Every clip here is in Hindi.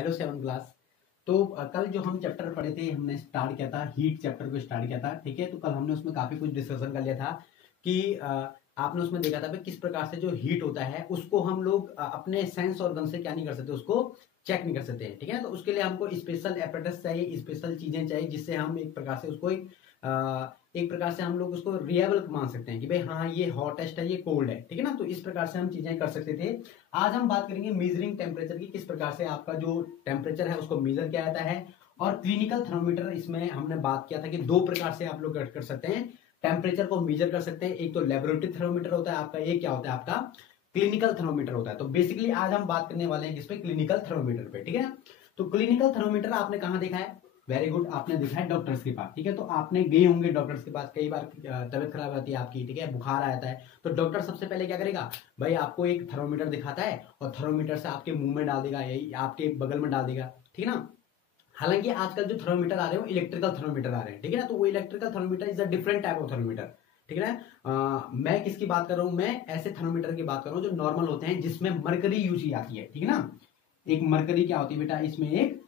Hello 7th class. तो कल जो हम चैप्टर पढ़े थे, हमने स्टार्ट किया था हीट चैप्टर को स्टार्ट किया था, ठीक है। तो कल हमने उसमें काफी कुछ डिस्कशन कर लिया था कि आपने उसमें देखा था कि किस प्रकार से जो हीट होता है उसको हम लोग अपने सेंस ऑर्गन से क्या नहीं कर सकते, उसको चेक नहीं कर सकते, ठीक है। तो उसके लिए हमको स्पेशल एपरेटस चाहिए, स्पेशल चीजें चाहिए, जिससे हम एक प्रकार से उसको एक प्रकार से हम लोग उसको रिएबल मान सकते हैं कि भाई हाँ ये हॉटेस्ट है, ये कोल्ड है, ठीक है ना। तो इस प्रकार से हम चीजें कर सकते थे। आज हम बात करेंगे मेजरिंग टेम्परेचर की, किस प्रकार से आपका जो टेम्परेचर है उसको मेजर किया जाता है। और क्लिनिकल थर्मोमीटर, इसमें हमने बात किया था कि दो प्रकार से आप लोग कर सकते हैं, टेम्परेचर को मेजर कर सकते हैं। एक तो लेबोरेटरी थर्मोमीटर होता है आपका, एक क्या होता है आपका क्लिनिकल थर्मोमीटर होता है। तो बेसिकली आज हम बात करने वाले हैं किस पे, क्लिनिकल थर्मोमीटर पे, ठीक है ना। तो क्लिनिकल थर्मोमीटर आपने कहाँ देखा है? वेरी गुड, आपने देखा है डॉक्टर्स के पास, ठीक है। तो आपने गए होंगे डॉक्टर्स के पास, कई बार तबियत खराब रहती है आपकी, ठीक है, बुखार आ जाता है, तो डॉक्टर सबसे पहले क्या करेगा भाई, आपको एक थर्मोमीटर दिखाता है और थर्मोमीटर से आपके मुंह में डाल देगा, यही आपके बगल में डाल देगा, ठीक है ना। हालांकि आजकल जो थर्मोमीटर आ रहे हैं वो इलेक्ट्रिकल थर्मोमीटर आ रहे हैं, ठीक है ना। तो वो electrical thermometer is a different type of thermometer, ठीक है ना। मैं किसकी बात कर रहा हूं? मैं ऐसे थर्मोमीटर की बात कर रहा हूं जो नॉर्मल होते हैं, जिसमें मरकरी यूज की आती है, ठीक है ना। एक मरकरी क्या होती है बेटा, इसमें एक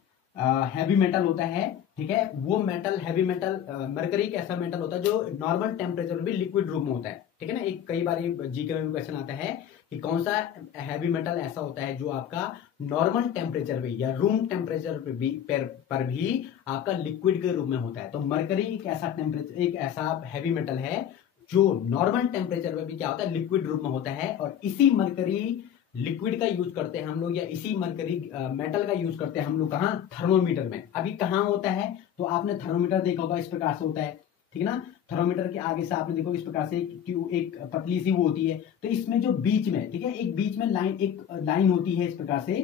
हैवी मेटल होता है, ठीक है। वो मेटल, हैवी मेटल, मरकरी एक ऐसा मेटल होता है जो नॉर्मल टेम्परेचर में भी लिक्विड रूप में होता है, ठीक है ना। एक कई बार जीके में भी क्वेश्चन आता है कि कौन सा हैवी मेटल ऐसा होता है जो आपका नॉर्मल टेम्परेचर पे या रूम टेम्परेचर पे भी पर भी आपका लिक्विड के रूप में होता है। तो मरकरी एक ऐसा टेम्परेचर, एक ऐसा हैवी मेटल है जो नॉर्मल टेम्परेचर पे भी क्या होता है, लिक्विड रूप में होता है। और इसी मरकरी लिक्विड का यूज करते हैं हम लोग, या इसी मरकरी मेटल का यूज करते हैं हम लोग कहाँ, थर्मोमीटर में। अभी कहाँ होता है? तो आपने थर्मोमीटर देखा होगा, इस प्रकार से होता है, ठीक है ना। थर्मोमीटर के आगे से आपने देखो इस प्रकार से एक पतली सी वो होती है, तो इसमें जो बीच में, ठीक है, एक बीच में लाइन, एक लाइन होती है इस प्रकार से,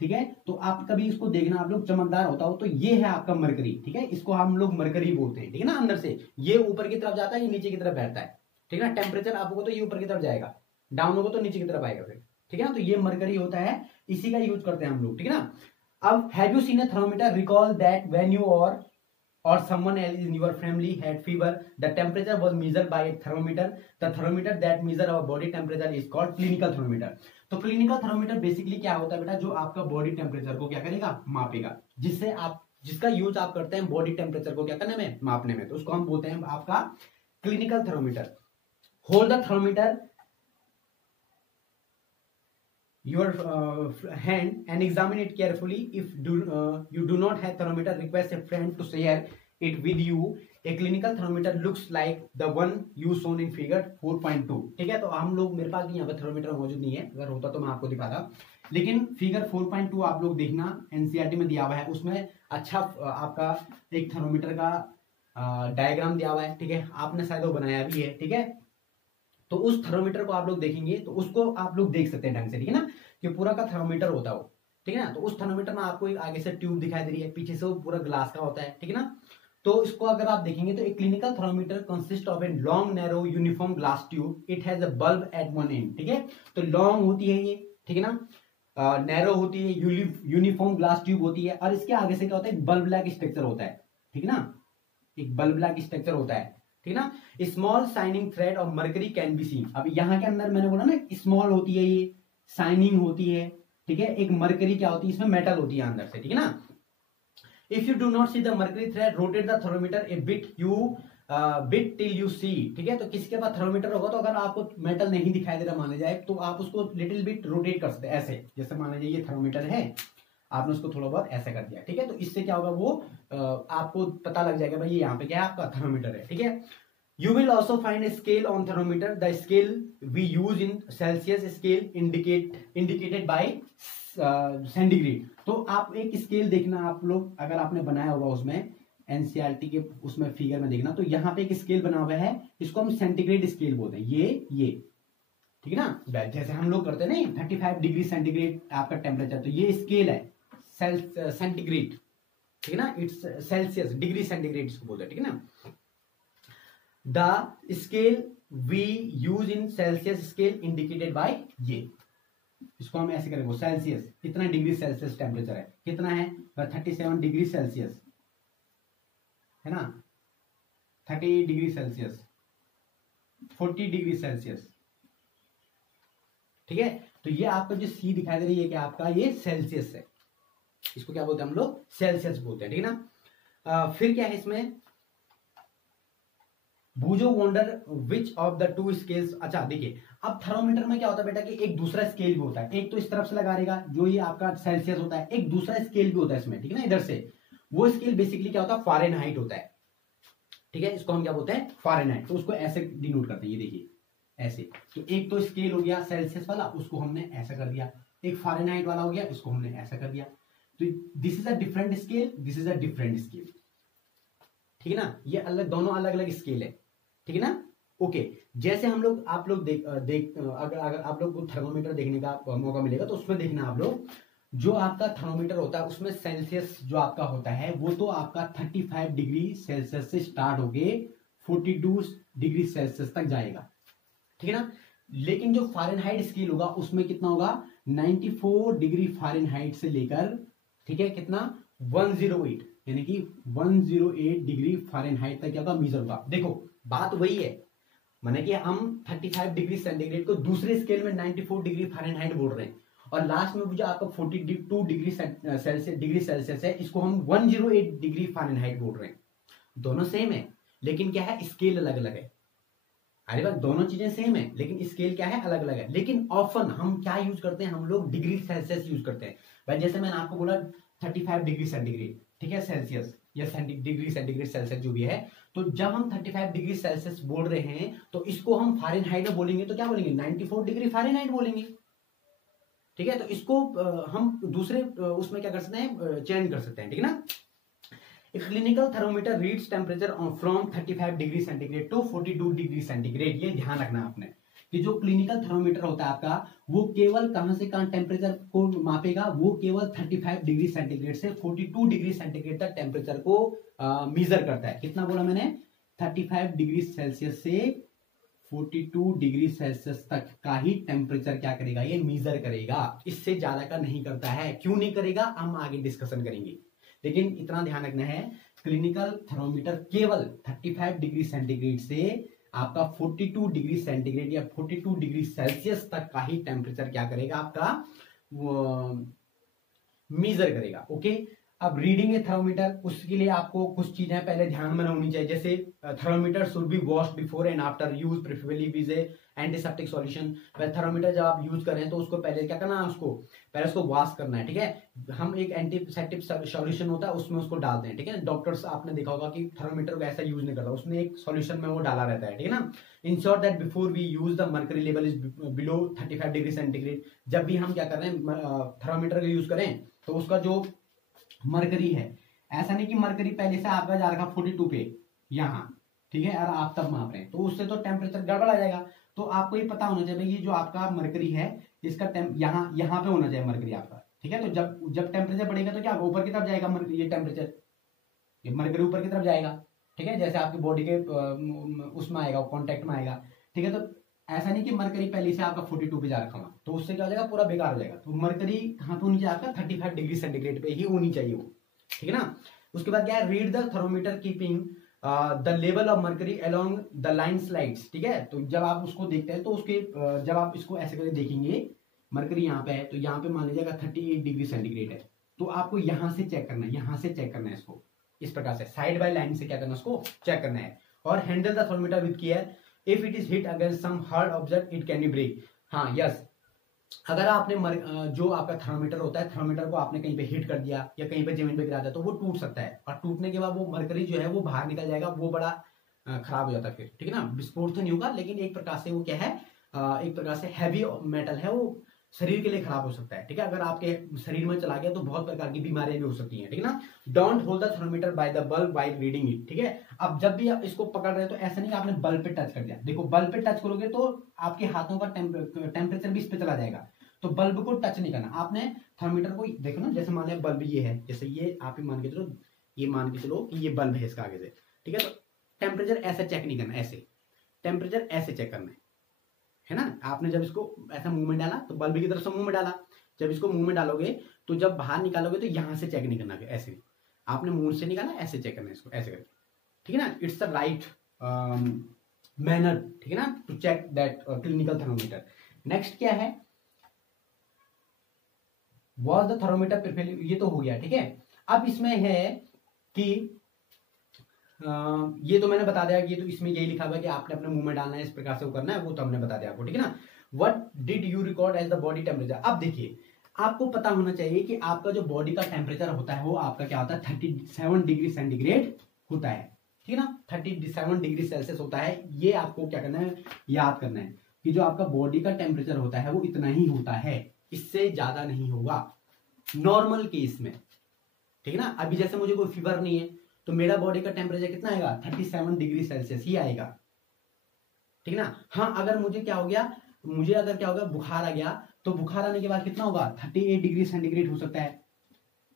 ठीक है। तो आप कभी इसको देखना, आप लोग चमकदार होता हो तो ये है आपका मरकरी, ठीक है। इसको हम लोग मरकरी बोलते हैं, ठीक है ना। अंदर से ये ऊपर की तरफ जाता है, ये नीचे की तरफ बैठता है, ठीक है ना। टेम्परेचर आपको तो ये ऊपर की तरफ जाएगा, डाउन होगा तो नीचे की तरफ आएगा फिर, ठीक है ना। तो ये मरकरी होता है, इसी का यूज करते हैं हम लोग, ठीक है ना। अब have you seen a thermometer? Recall that when you or someone else in your family had fever, the temperature was measured by a thermometer. The thermometer that measure our body temperature is called clinical thermometer. तो क्लिनिकल थर्मोमीटर बेसिकली क्या होता है बेटा, जो आपका बॉडी टेम्परेचर को क्या करेगा, मापेगा, जिससे आप, जिसका यूज आप करते हैं बॉडी टेम्परेचर को क्या करने में, मापने में, तो उसको हम बोलते हैं आपका clinical thermometer. Hold the thermometer your hand and examine it carefully. If you do not have thermometer, request a friend to share it with you. A clinical thermometer looks like the one you shown in figure 4.2, ठीक है। तो हम लोग, मेरे पास यहाँ पे थर्मोमीटर मौजूद नहीं है, अगर होता तो मैं आपको दिखाता, लेकिन फिगर 4.2 आप लोग देखना, एनसीईआरटी में दिया हुआ है, उसमें अच्छा आपका एक थर्मोमीटर का डायग्राम दिया हुआ है, ठीक है। आपने शायद वो बनाया भी है, ठीक है। तो उस थर्मोमीटर को आप लोग देखेंगे तो उसको आप लोग देख सकते हैं ढंग से, ठीक है ना, कि पूरा का थर्मोमीटर होता है वो, ठीक है ना। तो उस थर्मोमीटर में आपको एक आगे से ट्यूब दिखाई दे रही है, पीछे से वो पूरा ग्लास का होता है, ठीक है ना। तो इसको अगर आप देखेंगे तो एक clinical thermometer consist of a long narrow uniform glass tube, it has a bulb at one end, ठीक है। तो लॉन्ग होती है ये, ठीक है ना, नैरो होती है, यूनिफॉर्म ग्लास ट्यूब होती है, और इसके आगे से क्या होता है, बल्ब लाइक स्ट्रक्चर होता है, ठीक है ना, एक बल्ब लाइक स्ट्रक्चर होता है, ठीक है ना। Small shining thread of mercury can be seen. अब यहाँ के अंदर मैंने बोला ना, स्मॉल होती है ये, शाइनिंग होती है, ठीक है। एक मरकरी क्या होती है, इसमें मेटल होती है अंदर से, ठीक है ना। If you do not see the mercury thread, rotate the thermometer a bit, you bit till you see, ठीक है। तो किसी के पास थर्मोमीटर होगा तो अगर आपको मेटल नहीं दिखाई दे रहा मान जाए, तो आप उसको लिटिल बिट रोटेट कर सकते हैं, ऐसे जैसे मान लीजिए ये थर्मोमीटर है, आपने उसको थोड़ा बहुत ऐसा कर दिया, ठीक है। तो इससे क्या होगा, वो आपको पता लग जाएगा भाई ये यहाँ पे क्या है, आपका थर्मोमीटर है, ठीक है। You will also find a scale on thermometer. The scale we use in Celsius scale indicated by centigrade. तो आप एक स्केल देखना, आप लोग अगर आपने बनाया होगा उसमें एनसीईआरटी के उसमें फिगर में देखना, तो यहाँ पे एक स्केल बना हुआ है, इसको हम सेंटीग्रेड स्केल बोलते हैं, ये ठीक है ना। जैसे हम लोग करते हैं ना 35 डिग्री सेंटीग्रेड आपका टेम्परेचर, तो ये स्केल है सेंटीग्रेड, ठीक है ना। इट्स सेल्सियस, डिग्री सेंटीग्रेड इसको बोलते हैं, ठीक है ना। The scale we use in Celsius scale indicated by ये, इसको हम ऐसे करेंगे, सेल्सियस, कितना डिग्री सेल्सियस टेम्परेचर है, कितना है 37 डिग्री सेल्सियस, है ना, 30 डिग्री सेल्सियस, 40 डिग्री सेल्सियस, ठीक है। तो ये आपको जो सी दिखाई दे रही है कि आपका ये सेल्सियस है, इसको क्या बोलते हैं हम लोग, सेल्सियस बोलते हैं, ठीक है ना। फिर क्या है इसमें, बूजो wonder which of the two scales. अच्छा देखिए, अब थर्मोमीटर में क्या होता है बेटा कि एक दूसरा स्केल भी होता है, एक तो इस तरफ से लगा रहेगा जो ये आपका सेल्सियस होता है, एक दूसरा स्केल भी होता है इसमें, ठीक है ना, इधर से। वो स्केल बेसिकली क्या होता है, फारेनहाइट होता है, ठीक है, इसको हम क्या बोलते हैं, फारेनहाइट। तो उसको ऐसे डिनोट करते हैं, ये देखिए ऐसे। तो एक तो स्केल हो गया सेल्सियस वाला, उसको हमने ऐसा कर दिया, एक फारेनहाइट वाला हो गया, इसको हमने ऐसा कर दिया। तो this is a different scale, this is a different scale, ठीक है ना, ये अलग, दोनों अलग अलग स्केल है, ठीक है ना। ओके, जैसे हम लोग, आप लोग अगर आप लोग को थर्मोमीटर देखने का मौका मिलेगा तो उसमें देखना आप लोग, जो आपका थर्मोमीटर होता है उसमें सेल्सियस जो आपका होता है वो तो आपका 35 डिग्री सेल्सियस से स्टार्ट होके 42 डिग्री सेल्सियस तक जाएगा, ठीक है ना। लेकिन जो फारेनहाइट स्केल होगा उसमें कितना होगा, 94 डिग्री फारेनहाइट से लेकर, ठीक है, कितना, 108, यानी कि 108 डिग्री फारेनहाइट तक क्या होगा, मीजर होगा। देखो बात वही है, माने कि हम 35 डिग्री सेंटीग्रेड को दूसरे स्केल में 94 डिग्री फारेनहाइट बोल रहे हैं, और लास्ट में जो आपका 42 डिग्री सेल्सियस है, इसको हम 108 डिग्री फारेनहाइट बोल रहे हैं। दोनों सेम है, लेकिन क्या है, स्केल अलग अलग है। अरे बात, दोनों चीजें सेम है लेकिन स्केल क्या है, अलग अलग है। लेकिन ऑफन हम क्या यूज करते हैं, हम लोग डिग्री सेल्सियस यूज करते हैं। भाई जैसे मैंने आपको बोला 35 डिग्री सेंटीग्रेड, ठीक है, सेल्सियस या डिग्री सेंटीग्रेड सेल्सियस जो भी है, तो जब हम 35 डिग्री सेल्सियस बोल रहे हैं तो इसको हम फारेनहाइट में बोलेंगे तो क्या बोलेंगे, 94 डिग्री फारेनहाइट बोलेंगे, ठीक है। तो इसको हम दूसरे उसमें क्या कर सकते हैं, चेंज कर सकते हैं, ठीक है ना। Clinical thermometer reads temperature from 35 degree centigrade to 42 degree centigrade. ये ध्यान रखना आपने कि जो क्लिनिकल थर्मोमीटर होता है आपका, वो केवल कहां से कहां टेम्परेचर को मापेगा, वो केवल 35 डिग्री सेंटीग्रेड से 42 डिग्री सेंटीग्रेड तक टेम्परेचर को मीजर करता है। कितना बोला मैंने, 35 डिग्री सेल्सियस से 42 डिग्री सेल्सियस तक का ही टेम्परेचर क्या करेगा, ये मीजर करेगा, इससे ज्यादा का नहीं करता है। क्यों नहीं करेगा, हम आगे डिस्कशन करेंगे, लेकिन इतना ध्यान रखना है, क्लिनिकल थर्मोमीटर केवल 35 डिग्री सेंटीग्रेड से आपका 42 डिग्री सेंटीग्रेड या 42 डिग्री सेल्सियस तक का ही टेम्परेचर क्या करेगा, आपका मीजर करेगा। ओके, अब रीडिंग ए थर्मोमीटर, उसके लिए आपको कुछ चीजें पहले ध्यान में होनी चाहिए। जैसे thermometer should be washed before and after use, preferably with antiseptic solution. Thermometer जब आप यूज करें तो उसको पहले क्या करना है, उसको पहले उसको वॉश करना है, ठीक है। हम एक एंटीसेप्टिक सॉल्यूशन होता है उसमें उसको डालते हैं, ठीक है। डॉक्टर्स आपने देखा होगा कि थर्मोमीटर को ऐसा यूज नहीं करता, उसमें एक सॉल्यूशन में वो डाला रहता है, ठीक है ना। Ensure that before we use the mercury level is below 35 degree centigrade. जब भी हम क्या कर रहे हैं थर्मोमीटर का यूज करें तो उसका जो मरकरी है, ऐसा नहीं कि मरकरी पहले से आपका जा रखा 42 पे यहाँ, ठीक है, और आप तब माप रहे हैं तो उससे तो टेम्परेचर गड़बड़ आ जाएगा। तो आपको ये पता होना चाहिए ये जो आपका मरकरी है इसका यहाँ यहाँ पे होना चाहिए मरकरी आपका, ठीक है। तो जब जब टेम्परेचर बढ़ेगा तो क्या ऊपर की तरफ जाएगा मरकरी, ये टेम्परेचर, ये मरकरी ऊपर की तरफ जाएगा, ठीक है, जैसे आपकी बॉडी के उसमें आएगा, कॉन्टेक्ट में आएगा, ठीक है। तो ऐसा नहीं कि मरकरी पहले से आपका 42 पे जा रखा हुआ, तो उससे क्या हो जाएगा, पूरा बेकार हो जाएगा। तो मरकरी कहाँ पे होनी चाहिए आपका, 35 डिग्री सेंटीग्रेड पे ही होनी चाहिए वो, ठीक है ना। उसके बाद क्या है, read the thermometer keeping the level of mercury along the line slides, ठीक है। तो जब आप उसको देखते हैं तो उसके जब आप इसको ऐसे करके देखेंगे, मरकरी यहाँ पे है तो यहाँ पे मान लीजिएगा 38 डिग्री सेंटीग्रेड है, तो आपको यहाँ से चेक करना है, यहाँ से चेक करना है इसको, इस प्रकार से साइड बाय लाइन से क्या करना है, उसको चेक करना है। और handle the thermometer with care, if it is hit against some hard object it can be break. हाँ यस, अगर आपने जो आपका थर्मोमीटर होता है, थर्मोमीटर को आपने कहीं पे हिट कर दिया या कहीं पे जमीन पे गिरा दिया तो वो टूट सकता है, और टूटने के बाद वो मरकरी जो है वो बाहर निकल जाएगा, वो बड़ा खराब हो जाता है फिर, ठीक है ना। विस्फोट तो नहीं होगा लेकिन एक प्रकार से वो क्या है, एक प्रकार से हैवी मेटल है, वो शरीर के लिए खराब हो सकता है, ठीक है। अगर आपके शरीर में चला गया तो बहुत प्रकार की बीमारियां भी हो सकती हैं, ठीक है ना। Don't hold the thermometer by the bulb while reading it, ठीक है। अब जब भी आप इसको पकड़ रहे हो तो ऐसा नहीं कि आपने बल्ब पे टच कर दिया, देखो बल्ब पे टच करोगे तो आपके हाथों का टेम्परेचर भी इस पे चला जाएगा, तो बल्ब को टच नहीं करना आपने। थर्मोमीटर को देखो ना, जैसे मान लिया बल्ब ये है, जैसे ये आप ही मान के चलो, ये मान के चलो कि ये बल्ब है इसका आगे से, ठीक है। तो टेम्परेचर ऐसे चेक नहीं करना, ऐसे टेम्परेचर ऐसे चेक करना है ना। आपने जब इसको ऐसा मुंह में डाला तो बल्ब की तरफ से मुंह में डाला, जब इसको मुंह में डालोगे तो जब बाहर निकालोगे तो यहां से चेक नहीं करना, ऐसे आपने मुंह से निकाला, ऐसे चेक करना है इसको, ऐसे करके, ठीक है ना। इट्स द राइट मैनर, ठीक है ना, to check that clinical thermometer. Next क्या है, वॉज द थर्मोमीटर प्रिफेर, ये तो हो गया, ठीक है। अब इसमें है कि ये तो मैंने बता दिया कि ये तो इसमें यही लिखा हुआ है कि आपने अपने मुंह में डालना है, इस प्रकार से वो करना है, वो तो हमने बता दिया आपको, ठीक है ना। What did you record as the body temperature. अब देखिए आपको पता होना चाहिए कि आपका जो बॉडी का टेम्परेचर होता है वो आपका क्या होता है 37 डिग्री सेंटीग्रेड होता है, ठीक है ना। 37 डिग्री सेल्सियस होता है। ये आपको क्या करना है, याद करना है कि जो आपका बॉडी का टेम्परेचर होता है वो इतना ही होता है, इससे ज्यादा नहीं होगा नॉर्मल केस में, ठीक है ना। अभी जैसे मुझे कोई फीवर नहीं है तो मेरा बॉडी का टेम्परेचर कितना आएगा 37 डिग्री सेल्सियस ही आएगा, ठीक है ना। हाँ अगर मुझे क्या हो गया, मुझे अगर क्या हो गया बुखार आ गया, तो बुखार आने के बाद कितना होगा 38 डिग्री सेंटीग्रेड हो सकता है,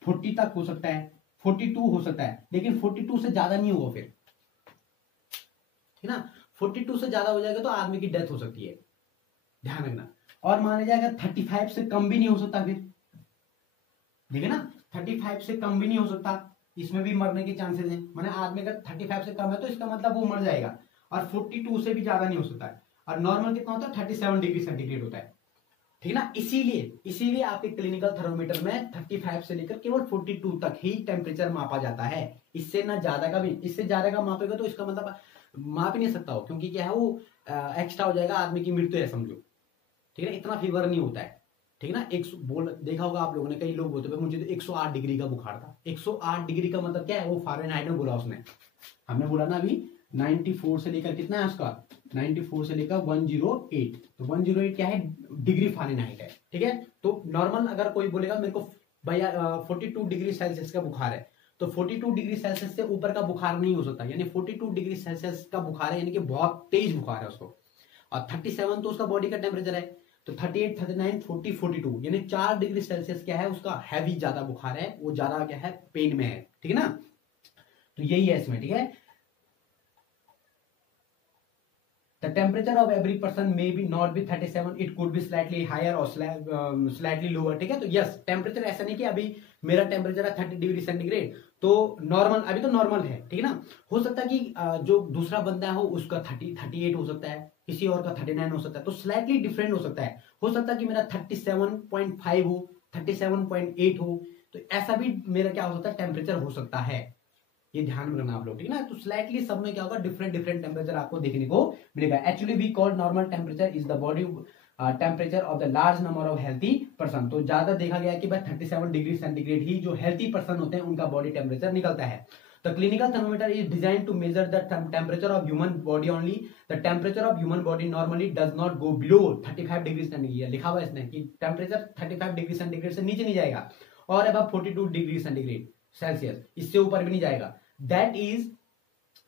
40 तक हो सकता है, 42 हो सकता है, लेकिन 42 से ज्यादा नहीं होगा फिर, ठीक है ना। 42 से ज्यादा हो जाएगा तो आदमी की डेथ हो सकती है, ध्यान रखना। और मान लीजिए अगर 35 से कम भी नहीं हो सकता फिर, ठीक है ना, 35 से कम भी नहीं हो सकता, इसमें भी मरने के चांसेस हैं। माने आदमी अगर 35 से कम है तो इसका मतलब वो मर जाएगा, और 42 से भी ज्यादा नहीं हो सकता है, और नॉर्मल कितना होता है 37 डिग्री सेंटीग्रेड होता है, ठीक है ना। इसीलिए आपके क्लिनिकल थर्मोमीटर में 35 से लेकर केवल 42 तक ही टेम्परेचर मापा जाता है, इससे ना ज्यादा का भी, इससे ज्यादा का मापेगा तो इसका मतलब माप ही नहीं सकता हो, क्योंकि क्या है वो एक्स्ट्रा हो जाएगा, आदमी की मृत्यु है समझो, ठीक है ना। इतना फीवर नहीं होता है, ठीक है ना। देखा होगा आप लोगों ने, कई लोग बोलते हैं मुझे तो 108 डिग्री का बुखार था। 108 डिग्री का मतलब क्या है, वो फ़ारेनहाइट में बोला उसने, हमने बोला ना अभी 94 से लेकर कितना है उसका, 94 से लेकर 108, तो 108 क्या है डिग्री फ़ारेनहाइट है, ठीक है। तो नॉर्मल अगर कोई बोलेगा मेरे को भैया 42 डिग्री सेल्सियस का बुखार है, तो 42 डिग्री सेल्सियस से ऊपर का बुखार नहीं हो सकता, यानी 42 डिग्री सेल्सियस का बुखार है, यानी कि बहुत तेज बुखार है उसको। और 37 तो उसका बॉडी का टेम्परेचर है, तो 38, 39, 40, 42 यानी 4 डिग्री सेल्सियस क्या है उसका हैवी ज्यादा बुखार है, वो ज्यादा क्या है पेन में है, ठीक है ना। तो यही है इसमें, ठीक है। The temperature of every person may be not be 37, it could be slightly higher or slightly lower, ठीक है। तो यस टेम्परेचर ऐसा नहीं कि अभी मेरा टेम्परेचर है 30 डिग्री सेंटीग्रेड तो नॉर्मल, अभी तो नॉर्मल है, ठीक है ना। हो सकता है कि जो दूसरा बंदा हो उसका 38 हो सकता है, किसी और का 39 हो सकता है, तो स्लाइटली डिफरेंट हो सकता है। हो सकता है कि मेरा 37.5 हो, 37.8 हो, तो ऐसा भी मेरा क्या हो सकता है टेम्परेचर हो सकता है, ये ध्यान में रखना आप लोग, ठीक है ना। तो स्लाइटली सब में क्या होगा डिफरेंट टेम्परेचर आपको देखने को मिलेगा। Actually we called normal temperature is the body temperature of the large number of healthy person. तो ज्यादा देखा गया कि भाई 37 डिग्री सेंटीग्रेड ही जो हेल्थी पर्सन होते हैं उनका बॉडी टेम्परेचर निकलता है। The clinical thermometer is designed to measure the temperature of human body only. The temperature of human body normally does not go below 35 degree centigrade. लिखा हुआ है इसने कि टेम्परेचर 35 डिग्री सेंटीग्रेड से नीचे नहीं जाएगा, और अब 42 डिग्री सेंटीग्रेड सेल्सियस इससे ऊपर भी नहीं जाएगा। That is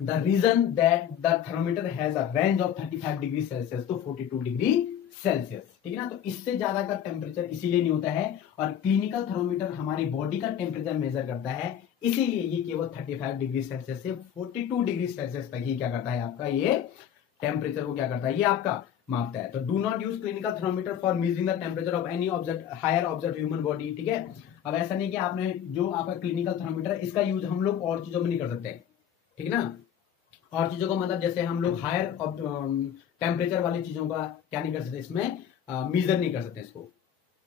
the reason that the thermometer has a range of 35 degree Celsius to 42 degree Celsius, ठीक है ना। तो इससे ज्यादा का टेम्परेचर इसीलिए नहीं होता है, और क्लिनिकल थर्मोमीटर हमारी बॉडी का टेम्परेचर मेजर करता है, इसीलिए ये केवल 35 डिग्री सेल्सियस से 42 डिग्री सेल्सियस तक ही क्या करता है आपका ये टेम्परेचर को क्या करता है, ये आपका मापता है। तो do not use clinical thermometer for measuring the temperature of any object higher object human body, ठीक है। अब ऐसा नहीं कि आपने जो आपका क्लिनिकल थर्मोमीटर इसका यूज हम लोग और चीजों में नहीं कर सकते, ठीक है ना। और चीजों को मतलब जैसे हम लोग हायर टेम्परेचर वाली चीजों का क्या नहीं कर सकते, इसमें मेजर नहीं कर सकते इसको,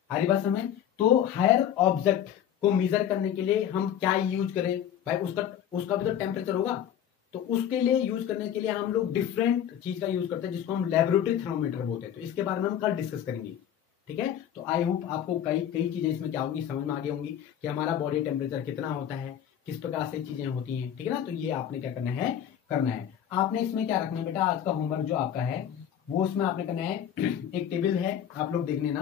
हरी बात समझ। तो हायर ऑब्जेक्ट को मेजर करने के लिए हम क्या यूज करें भाई, उसका भी तो टेम्परेचर होगा, तो उसके लिए यूज करने के लिए हम लोग डिफरेंट चीज का यूज करते हैं जिसको हम लेबोरेटरी थर्मोमीटर बोलते हैं। तो इसके बारे में हम कल डिस्कस करेंगे, ठीक है। तो आई होप आपको कई चीजें इसमें क्या होंगी समझ में आ गई होंगी कि हमारा बॉडी टेम्परेचर कितना होता है, किस प्रकार से चीजें होती हैं, ठीक है ना। तो ये आपने क्या करना है आपने इसमें क्या रखना है बेटा, आज का होमवर्क जो आपका है वो उसमें आपने करना है एक टेबल है, आप लोग देख लेना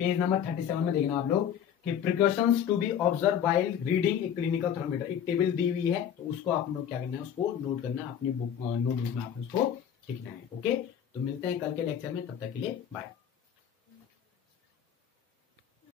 पेज नंबर 37 में देखना आप लोग कि precautions to be observe while reading a clinical thermometer, एक टेबल दी हुई है, तो उसको आप लोग क्या करना है उसको नोट करना है, अपनी बुक नोटबुक में आपने उसको लिखना है। ओके, तो मिलते हैं कल के लेक्चर में, तब तक के लिए बाय।